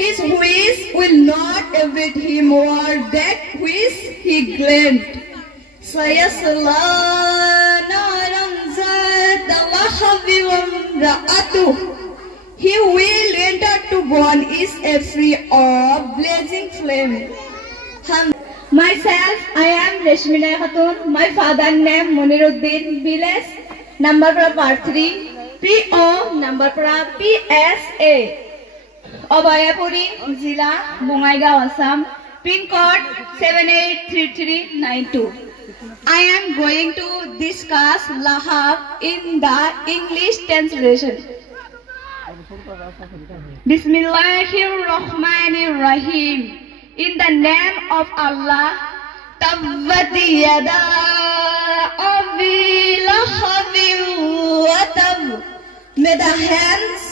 His wish will not await him or that which he claimed. سيصلى نارا ذات لهب وامرأته. He will enter to burn is a free of blazing flame. Myself, I am Reshmina Khatun. My father name Muniruddin. Village number part 3. PO number PSA. Obayapuri, Zila, Bongaigaon, Assam. Pin code 783392. I am going to discuss Lahab in the English translation. Bismillahirrahmanirrahim. In the name of Allah, Tabbat yada Abi Lahabin wa tab. May the hands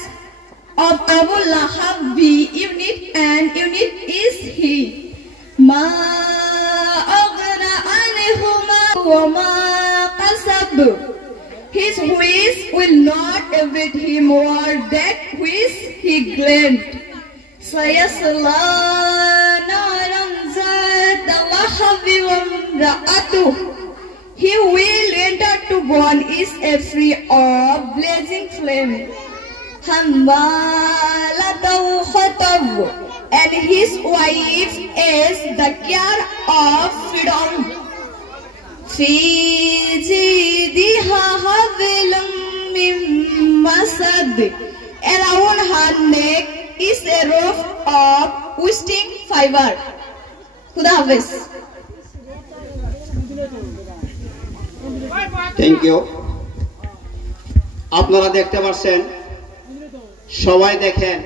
of Abu Lahab be unit, and unit is he. Ma aghna anhu ma wa ma kasab. His wish will not await him or that which he claimed. Sayasla naran zat lahab wa imra'atuh. He will enter to burn is a free of blazing flame. Hammalatahu khatab. And his wife is the care of freedom. Fi jidha hablum min masad. Around her neck is a rope of twisting fiber. Khuda Hafiz. Thank you. আপনারা দেখতে পাচ্ছেন, সবাই দেখেন